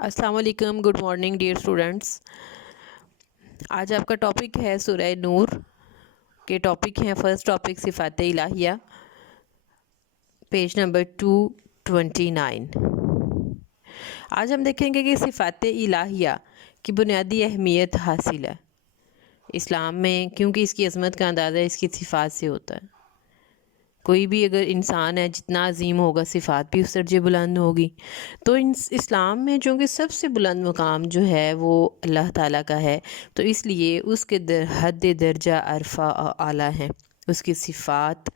السلام علیکم، good morning dear students. آج آپ کا ٹاپک ہے سورہ نور کے ٹاپک ہیں فرسٹ ٹاپک صفات الہیہ، پیج نمبر 229۔ آج ہم دیکھیں گے کہ صفات الہیہ کی بنیادی اہمیت حاصل ہے اسلام میں، کیونکہ اس کی عظمت کا اندازہ اس کی صفات سے ہوتا ہے۔ کوئی بھی اگر انسان ہے جتنا عظیم ہوگا صفات بھی اس درجے بلند ہوگی۔ تو اسلام میں چونکہ سب سے بلند مقام جو ہے وہ اللہ تعالیٰ کا ہے، تو اس لیے اس کے حد درجہ عرفہ اعلیٰ ہیں۔ اس کی صفات،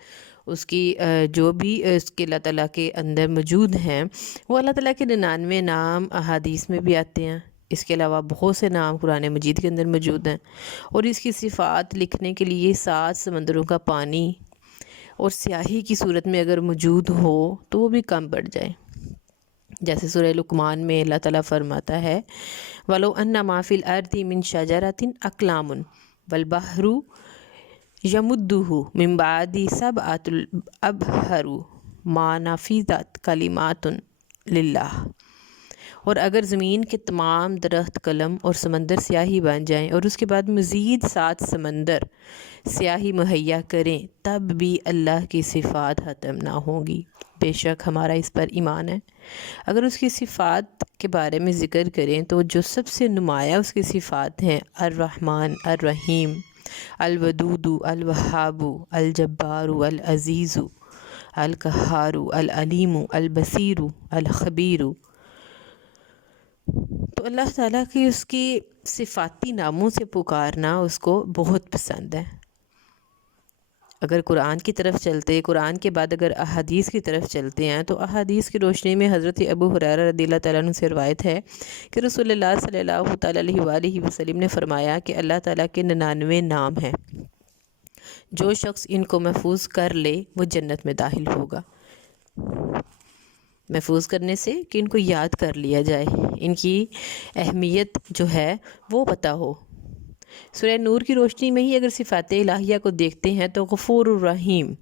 اس کی جو بھی اس کے اللہ تعالیٰ کے اندر موجود ہیں، وہ اللہ تعالیٰ کے 99 نام احادیث میں بھی آتے ہیں۔ اس کے علاوہ بہت سے نام قرآن مجید کے اندر موجود ہیں، اور اس کی صفات لکھنے کے لیے 7 سمندروں کا پانی اور سیاہی کی صورت میں اگر موجود ہو تو وہ بھی کم پڑ جائے۔ جیسے سورہ لقمان میں اللہ تعالیٰ فرماتا ہے وَلَوْ أَنَّ مَا فِي الْأَرْضِ مِنْ شَجَرَةٍ أَقْلَامٌ وَالْبَحْرُ يَمُدُّهُ مِنْ بَعْدِهِ سَبْعَةُ أَبْحُرٍ مَا نَفِذَتْ كَلِمَاتُ اللَّهِ۔ اور اگر زمین کے تمام درخت قلم اور سمندر سیاہی بن جائیں اور اس کے بعد مزید 7 سمندر سیاہی مہیا کریں، تب بھی اللہ کی صفات ختم نہ ہوں گی۔ بے شک ہمارا اس پر ایمان ہے۔ اگر اس کی صفات کے بارے میں ذکر کریں تو جو سب سے نمایاں اس کی صفات ہیں الرحمن، الرحیم، الودود، الوہاب، الجبار، العزیز، القہار، العلیم، البصیر، الخبیر۔ تو اللہ تعالیٰ کی اس کی صفاتی ناموں سے پکارنا اس کو بہت پسند ہے۔ اگر قرآن کی طرف چلتے، قرآن کے بعد اگر احادیث کی طرف چلتے ہیں تو احادیث کی روشنی میں حضرت ابو ہریرہ رضی اللہ تعالیٰ عنہ سے روایت ہے کہ رسول اللہ صلی اللہ تعالیٰ علیہ وآلہ وسلم نے فرمایا کہ اللہ تعالیٰ کے 99 نام ہیں، جو شخص ان کو محفوظ کر لے وہ جنت میں داخل ہوگا۔ محفوظ کرنے سے کہ ان کو یاد کر لیا جائے، ان کی اہمیت جو ہے وہ پتہ ہو۔ سورہ نور کی روشنی میں ہی اگر صفات الہیہ کو دیکھتے ہیں تو غفور الرحیم،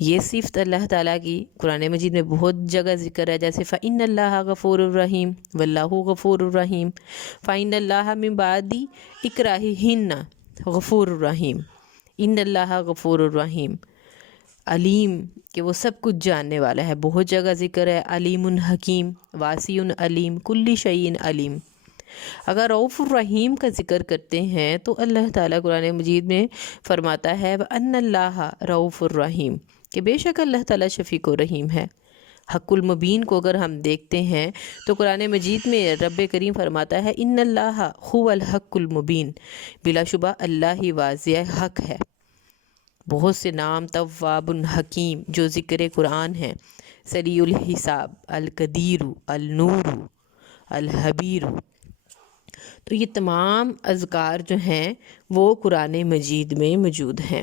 یہ صفت اللہ تعالیٰ کی قرآن مجید میں بہت جگہ ذکر ہے، جیسے فَإِنَّ اللَّهَ غَفُورٌ رَحِيمٌ وَاللَّهُ غَفُورٌ رَحِيمٌ فَإِنَّ اللَّهَ مِن بَعْدِ إِكْرَاهِهِنَّ غَفُورٌ رَحِيمٌ إِنَّ اللَّهَ غَفُورٌ رَحِيمٌ۔ علیم کہ وہ سب کچھ جاننے والا ہے، بہت جگہ ذکر ہے۔ علیم حکیم، واسع علیم، کل شیء علیم۔ اگر رؤوف الرحیم کا ذکر کرتے ہیں تو اللہ تعالیٰ قرآن مجید میں فرماتا ہے وَأَنَّ اللَّهَ رؤوف الرحیم، کہ بے شک اللہ تعالیٰ شفیق و رحیم ہے۔ حق المبین کو اگر ہم دیکھتے ہیں تو قرآن مجید میں رب کریم فرماتا ہے ان اللہ هو الحق المبین، بلا شبہ اللہ ہی واضح حق ہے۔ بہت سے نام تواب، حکیم جو ذکر قرآن ہیں، سریع الحساب، القدیر، النور، الحبیر۔ تو یہ تمام اذکار جو ہیں وہ قرآن مجید میں موجود ہیں۔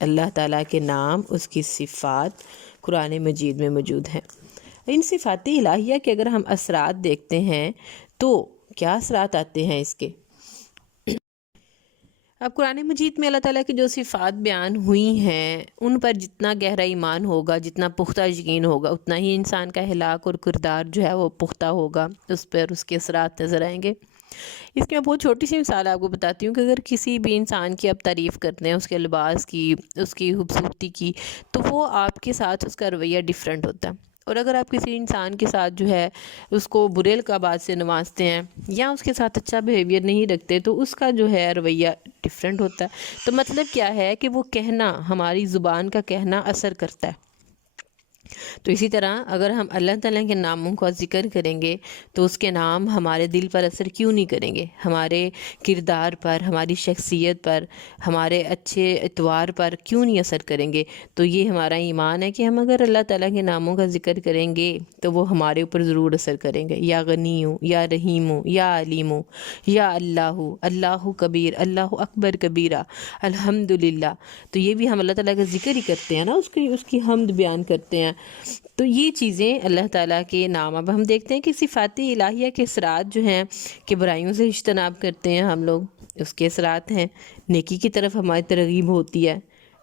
اللہ تعالیٰ کے نام، اس کی صفات قرآن مجید میں موجود ہیں۔ ان صفات الہیہ کے اگر ہم اثرات دیکھتے ہیں تو کیا اثرات آتے ہیں اس کے؟ اب قرآن مجید میں اللہ تعالیٰ کی جو صفات بیان ہوئی ہیں ان پر جتنا گہرا ایمان ہوگا، جتنا پختہ یقین ہوگا، اتنا ہی انسان کا اخلاق اور کردار جو ہے وہ پختہ ہوگا، اس پر اس کے اثرات نظر آئیں گے۔ اس کی میں بہت چھوٹی سی مثال آپ کو بتاتی ہوں کہ اگر کسی بھی انسان کی آپ تعریف کرتے ہیں، اس کے لباس کی، اس کی خوبصورتی کی، تو وہ آپ کے ساتھ اس کا رویہ ڈیفرنٹ ہوتا ہے۔ اور اگر آپ کسی انسان کے ساتھ جو ہے اس کو برے القابات سے نوازتے ہیں یا اس کے ساتھ اچھا بیہیویئر نہیں رکھتے تو اس کا جو ہے رویہ ڈیفرنٹ ہوتا ہے۔ تو مطلب کیا ہے کہ وہ کہنا، ہماری زبان کا کہنا اثر کرتا ہے۔ تو اسی طرح اگر ہم اللہ تعالیٰ کے ناموں کا ذکر کریں گے تو اس کے نام ہمارے دل پر اثر کیوں نہیں کریں گے، ہمارے کردار پر، ہماری شخصیت پر، ہمارے اچھے اتوار پر کیوں نہیں اثر کریں گے؟ تو یہ ہمارا ایمان ہے کہ ہم اگر اللہ تعالیٰ کے ناموں کا ذکر کریں گے تو وہ ہمارے اوپر ضرور اثر کریں گے۔ یا غنی ہوں، یا رحیم ہوں، یا علیم ہوں، یا اللہ، اللہ کبیر، اللہ اکبر کبیرہ، الحمدللہ۔ تو یہ بھی ہم اللہ تعالیٰ کا ذکر ہی کرتے ہیں نا، اس کی حمد بیان کرتے ہیں۔ تو یہ چیزیں اللہ تعالیٰ کے نام۔ اب ہم دیکھتے ہیں کہ صفات الہیہ کے اثرات جو ہیں کہ برائیوں سے اجتناب کرتے ہیں ہم لوگ، اس کے اثرات ہیں۔ نیکی کی طرف ہماری ترغیب ہوتی ہے،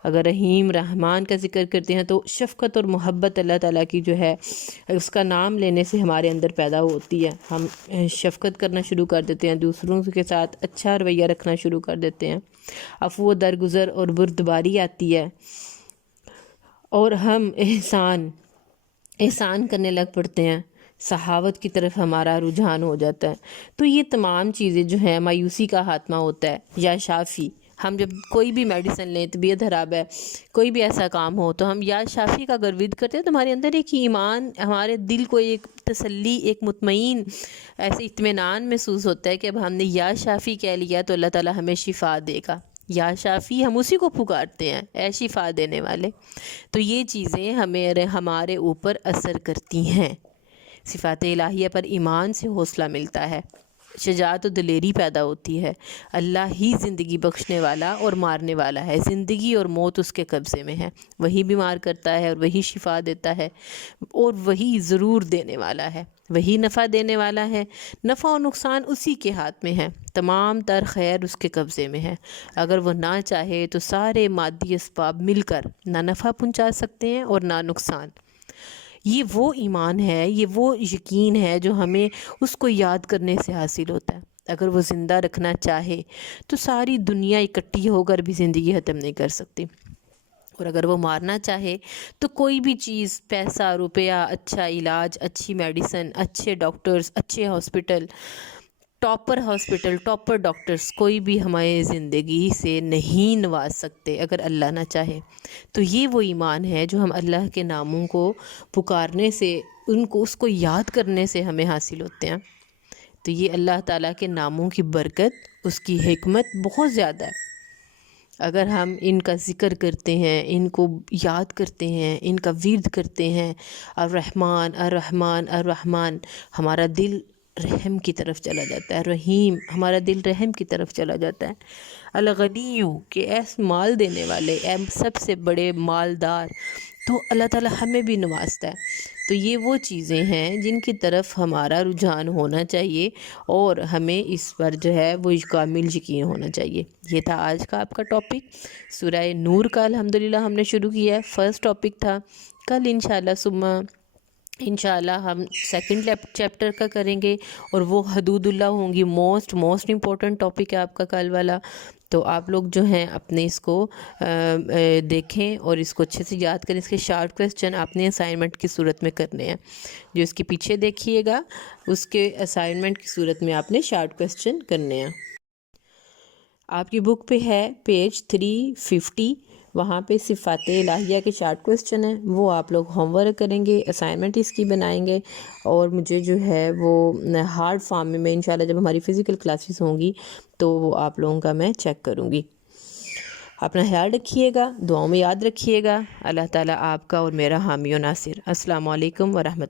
اگر رحیم رحمان کا ذکر کرتے ہیں تو شفقت اور محبت اللہ تعالیٰ کی جو ہے اس کا نام لینے سے ہمارے اندر پیدا ہوتی ہے. ہم شفقت کرنا شروع کر دیتے ہیں, دوسروں کے ساتھ اچھا رویہ رکھنا شروع کر دیتے ہیں. عفو و درگزر اور بردباری آتی ہے, اور ہم احسان کرنے لگ پڑتے ہیں, سخاوت کی طرف ہمارا رجحان ہو جاتا ہے. تو یہ تمام چیزیں جو ہیں, مایوسی کا خاتمہ ہوتا ہے. یا شافی, ہم جب کوئی بھی میڈیسن لیں, طبیعت خراب ہے, کوئی بھی ایسا کام ہو, تو ہم یا شافی کا اگر ورد کرتے ہیں تو ہمارے اندر ایک ایمان, ہمارے دل کو ایک تسلی, ایک مطمئن ایسے اطمینان محسوس ہوتا ہے کہ اب ہم نے یا شافی کہہ لیا تو اللہ تعالیٰ ہمیں شفا دے گا. یا شافی, ہم اسی کو پکارتے ہیں, اے شفا دینے والے. تو یہ چیزیں ہمارے اوپر اثر کرتی ہیں. صفات الہیہ پر ایمان سے حوصلہ ملتا ہے, شجاعت و دلیری پیدا ہوتی ہے. اللہ ہی زندگی بخشنے والا اور مارنے والا ہے. زندگی اور موت اس کے قبضے میں ہے. وہی بیمار کرتا ہے اور وہی شفا دیتا ہے, اور وہی ضرور دینے والا ہے. وہی نفع دینے والا ہے. نفع و نقصان اسی کے ہاتھ میں ہے. تمام تر خیر اس کے قبضے میں ہے. اگر وہ نہ چاہے تو سارے مادی اسباب مل کر نہ نفع پہنچا سکتے ہیں اور نہ نقصان. یہ وہ ایمان ہے, یہ وہ یقین ہے جو ہمیں اس کو یاد کرنے سے حاصل ہوتا ہے. اگر وہ زندہ رکھنا چاہے تو ساری دنیا اکٹھی ہو کر بھی زندگی ختم نہیں کر سکتی, اور اگر وہ مارنا چاہے تو کوئی بھی چیز, پیسہ, روپیہ, اچھا علاج, اچھی میڈیسن, اچھے ڈاکٹرز, اچھے ہاسپٹل, ٹاپر ڈاکٹرز, کوئی بھی ہماری زندگی سے نہیں نواز سکتے اگر اللہ نہ چاہے. تو یہ وہ ایمان ہے جو ہم اللہ کے ناموں کو پکارنے سے, اس کو یاد کرنے سے ہمیں حاصل ہوتے ہیں. تو یہ اللہ تعالیٰ کے ناموں کی برکت, اس کی حکمت بہت زیادہ ہے. اگر ہم ان کا ذکر کرتے ہیں, ان کو یاد کرتے ہیں, ان کا ورد کرتے ہیں, الرحمن الرحمن الرحمن, ہمارا دل رحم کی طرف چلا جاتا ہے. رحیم, ہمارا دل رحم کی طرف چلا جاتا ہے. الغنی, کہ ایس مال دینے والے, اے سب سے بڑے مالدار, تو اللہ تعالیٰ ہمیں بھی نوازتا ہے. تو یہ وہ چیزیں ہیں جن کی طرف ہمارا رجحان ہونا چاہیے, اور ہمیں اس پر جو ہے وہ کامل یقین ہونا چاہیے. یہ تھا آج کا آپ کا ٹاپک, سورہ نور کا الحمدللہ ہم نے شروع کیا ہے. فرسٹ ٹاپک تھا. کل انشاءاللہ ہم سیکنڈ چیپٹر کا کریں گے, اور وہ حدود اللہ ہوں گی. موسٹ امپورٹنٹ ٹاپک ہے آپ کا کل والا. تو آپ لوگ جو ہیں اپنے اس کو دیکھیں اور اس کو اچھے سے یاد کریں. اس کے شارٹ کویسچن آپ نے اسائنمنٹ کی صورت میں کرنے ہیں. جو اس کے پیچھے دیکھیے گا, اس کے اسائنمنٹ کی صورت میں آپ نے شارٹ کویسچن کرنے ہیں. آپ کی بک پہ ہے پیج 350, وہاں پہ صفات الہیہ کے شارٹ کویسچن ہیں. وہ آپ لوگ ہوم ورک کریں گے, اسائنمنٹ اس کی بنائیں گے, اور مجھے جو ہے وہ ہارڈ فارم میں انشاءاللہ جب ہماری فزیکل کلاسز ہوں گی تو وہ آپ لوگوں کا میں چیک کروں گی. اپنا خیال رکھیے گا, دعاؤں میں یاد رکھیے گا. اللہ تعالیٰ آپ کا اور میرا حامی و ناصر. السلام علیکم ورحمۃ اللہ.